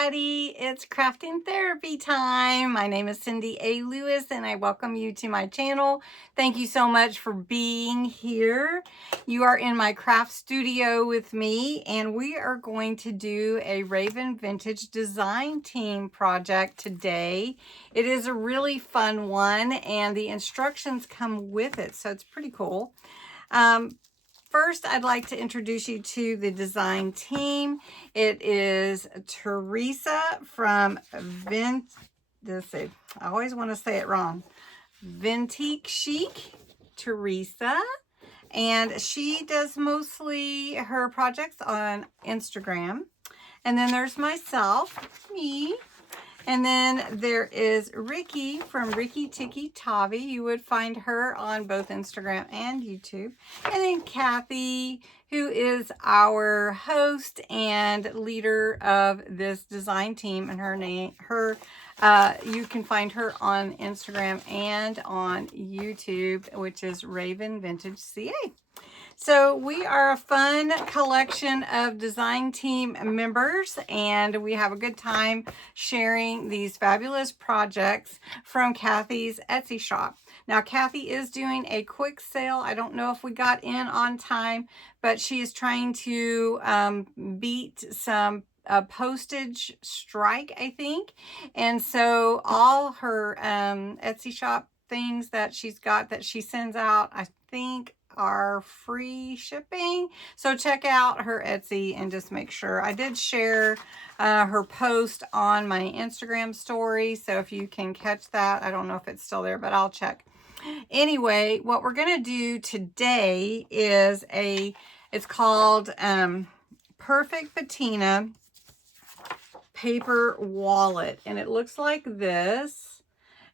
everybody. It's crafting therapy time. My name is Cindy A. Lewis and I welcome you to my channel. Thank you so much for being here. You are in my craft studio with me and we are going to do a Raven Vintage Design Team project today. It is a really fun one and the instructions come with it, so it's pretty cool. First, I'd like to introduce you to the design team. It is Teresa from I always want to say it wrong. Vintique Chic, Teresa. And she does mostly her projects on Instagram. And then there's myself, me. And then there is Ricki from Ricki Tikki Tavi. You would find her on both Instagram and YouTube. And then Kathy, who is our host and leader of this design team. And you can find her on Instagram and on YouTube, which is Raven Vintage CA. So we are a fun collection of design team members and we have a good time sharing these fabulous projects from Kathy's Etsy shop. Now Kathy is doing a quick sale. I don't know if we got in on time, but she is trying to beat some postage strike, I think. And so all her Etsy shop things that she's got that she sends out, I think, are free shipping. So check out her Etsy and just make sure. I did share her post on my Instagram story, so if you can catch that, I don't know if it's still there, but I'll check. Anyway, what we're going to do today is it's called Perfect Patina Paper Wallet, and it looks like this.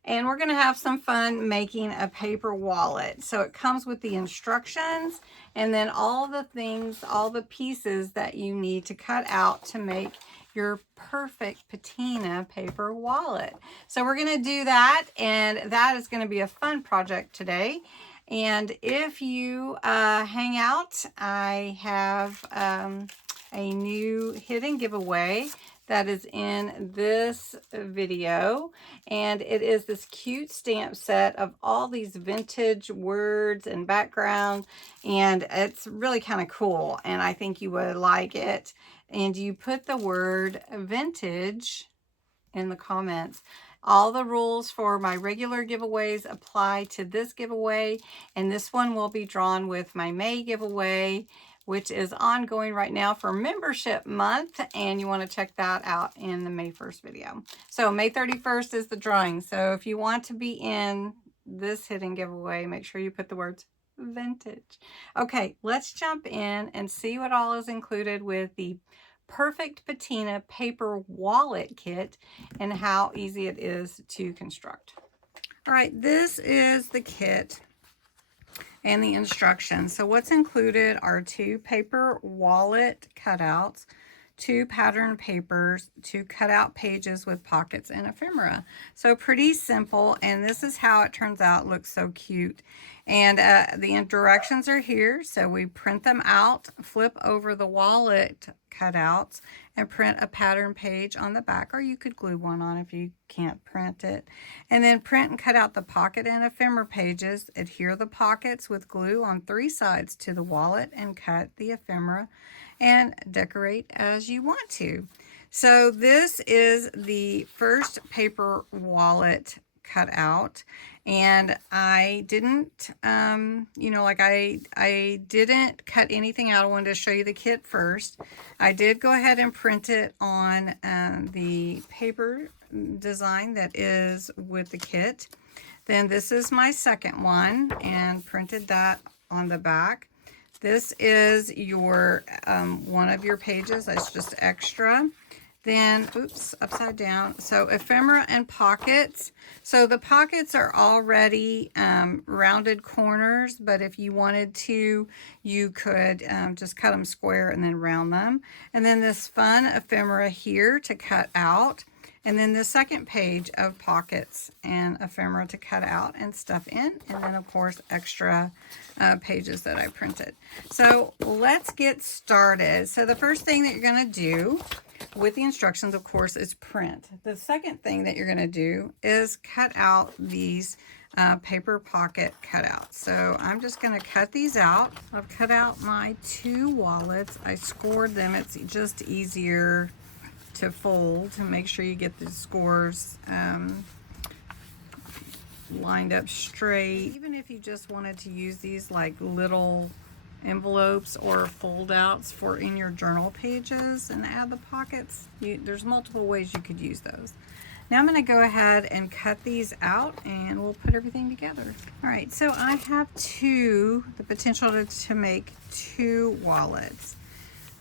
And we're going to have some fun making a paper wallet. So it comes with the instructions and then all the things, all the pieces that you need to cut out to make your perfect patina paper wallet. So we're going to do that, and that is going to be a fun project today. And if you hang out, I have a new hidden giveaway that is in this video, and it is this cute stamp set of all these vintage words and background, and it's really kind of cool and I think you would like it. And you put the word vintage in the comments. All the rules for my regular giveaways apply to this giveaway, and this one will be drawn with my May giveaway, which is ongoing right now for membership month, and you want to check that out in the May 1st video. So May 31st is the drawing. So if you want to be in this hidden giveaway, make sure you put the words vintage. Okay, let's jump in and see what all is included with the Perfect Patina Paper Wallet Kit and how easy it is to construct. All right, this is the kit and the instructions. So what's included are 2 paper wallet cutouts, 2 pattern papers, 2 cutout pages with pockets and ephemera. So pretty simple, and this is how it turns out. It looks so cute. And the directions are here, so we print them out, flip over the wallet cutouts, and print a pattern page on the back, or you could glue one on if you can't print it. And then print and cut out the pocket and ephemera pages, adhere the pockets with glue on 3 sides to the wallet, and cut the ephemera and decorate as you want to. So this is the first paper wallet cut out, and I didn't I didn't cut anything out. I wanted to show you the kit first. I did go ahead and print it on the paper design that is with the kit. Then this is my second one, and printed that on the back. This is your one of your pages that's just extra. Then, oops, upside down. So ephemera and pockets. So the pockets are already rounded corners, but if you wanted to, you could just cut them square and then round them. And then this fun ephemera here to cut out. And then the second page of pockets and ephemera to cut out and stuff in. And then, of course, extra pages that I printed. So let's get started. So the first thing that you're going to do with the instructions, of course, is print. The second thing that you're going to do is cut out these paper pocket cutouts. So I'm just going to cut these out. I've cut out my 2 wallets. I scored them. It's just easier to fold to make sure you get the scores lined up straight. Even if you just wanted to use these like little envelopes or fold outs for in your journal pages and add the pockets, there's multiple ways you could use those. Now I'm going to go ahead and cut these out and we'll put everything together. All right, so I have the potential to make 2 wallets.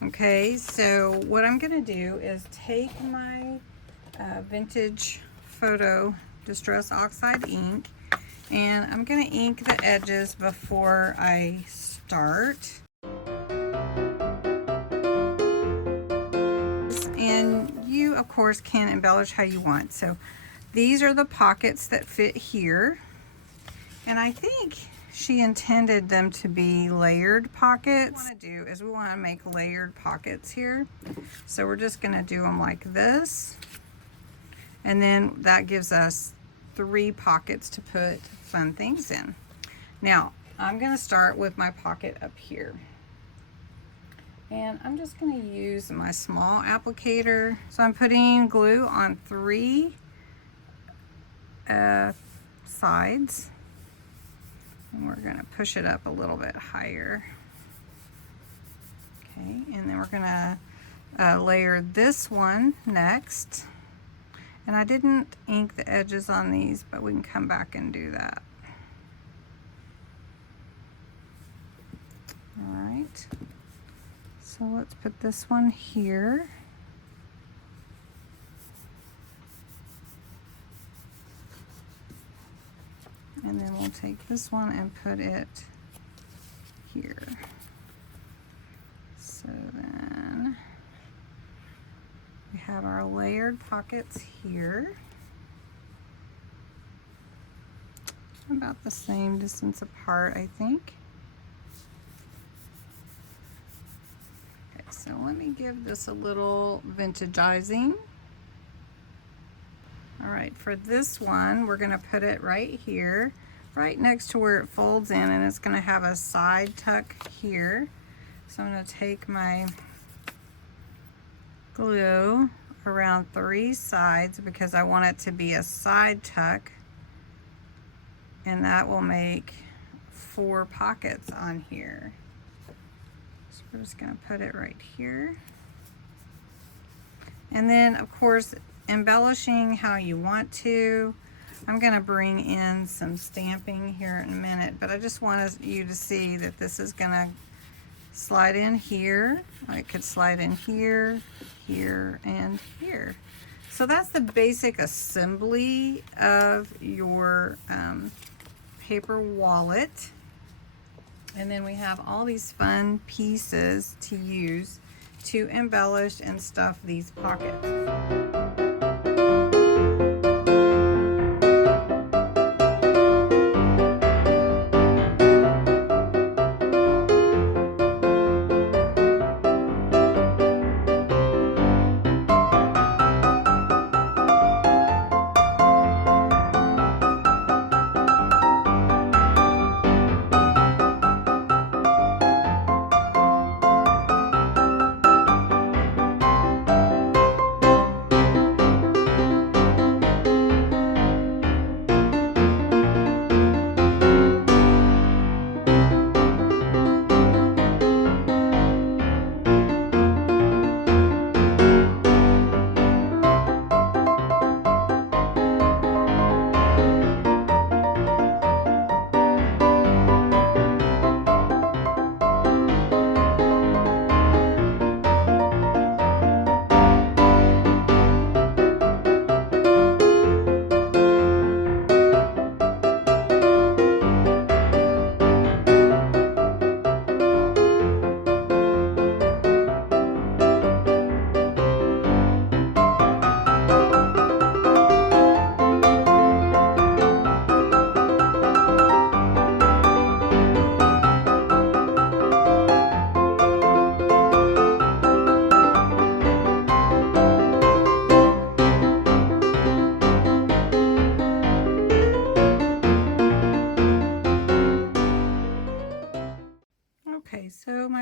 Okay, so what I'm going to do is take my vintage photo distress oxide ink, and I'm going to ink the edges before I start. And you, of course, can embellish how you want. So these are the pockets that fit here. And I think she intended them to be layered pockets. What we want to do is we want to make layered pockets here. So we're just going to do them like this. And then that gives us 3 pockets to put fun things in. Now, I'm going to start with my pocket up here. And I'm just going to use my small applicator. So I'm putting glue on 3 sides. And we're going to push it up a little bit higher. Okay, and then we're going to layer this one next. And I didn't ink the edges on these, but we can come back and do that. All right. So let's put this one here. And then we'll take this one and put it here. So then we have our layered pockets here. About the same distance apart, I think. Okay, so let me give this a little vintageizing. All right, for this one, we're gonna put it right here, right next to where it folds in, and it's gonna have a side tuck here. So I'm gonna take my glue around 3 sides because I want it to be a side tuck, and that will make 4 pockets on here. So we're just gonna put it right here. And then, of course, embellishing how you want to. I'm going to bring in some stamping here in a minute, but I just want you to see that this is going to slide in here. It could slide in here, here, and here. So that's the basic assembly of your paper wallet. And then we have all these fun pieces to use to embellish and stuff these pockets.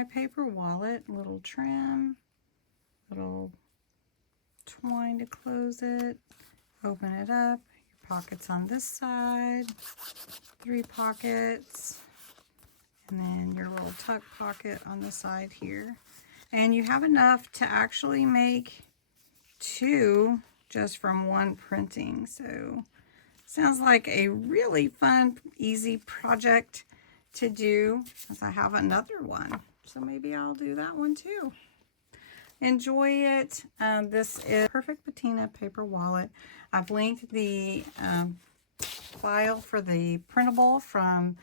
my paper wallet. Little trim, little twine to close it. Open it up. Your pockets on this side. 3 pockets. And then your little tuck pocket on the side here. And you have enough to actually make 2 just from one printing. So sounds like a really fun, easy project to do, as I have another one. So maybe I'll do that one too. Enjoy it. This is Perfect Patina Paper Wallet. I've linked the file for the printable from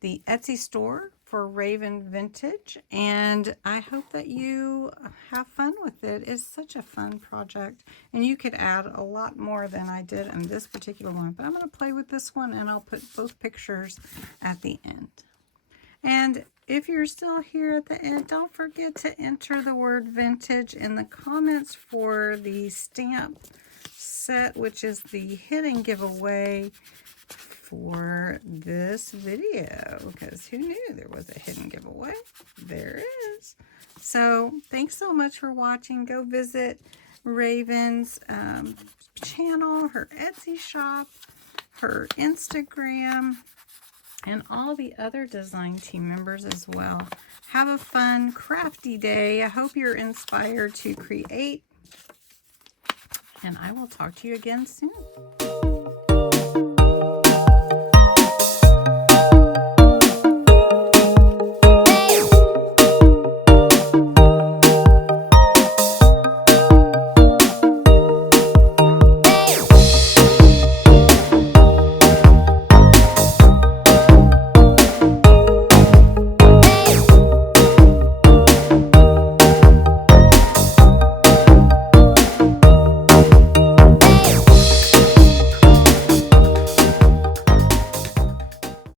the Etsy store for Raven Vintage, and I hope that you have fun with it. It's such a fun project, and you could add a lot more than I did in this particular one, but I'm going to play with this one, and I'll put both pictures at the end. And if you're still here at the end, don't forget to enter the word vintage in the comments for the stamp set, which is the hidden giveaway for this video, because who knew there was a hidden giveaway? There is. So thanks so much for watching. Go visit Raven's channel, her Etsy shop, her Instagram, and all the other design team members as well. Have a fun, crafty day. I hope you're inspired to create, and I will talk to you again soon.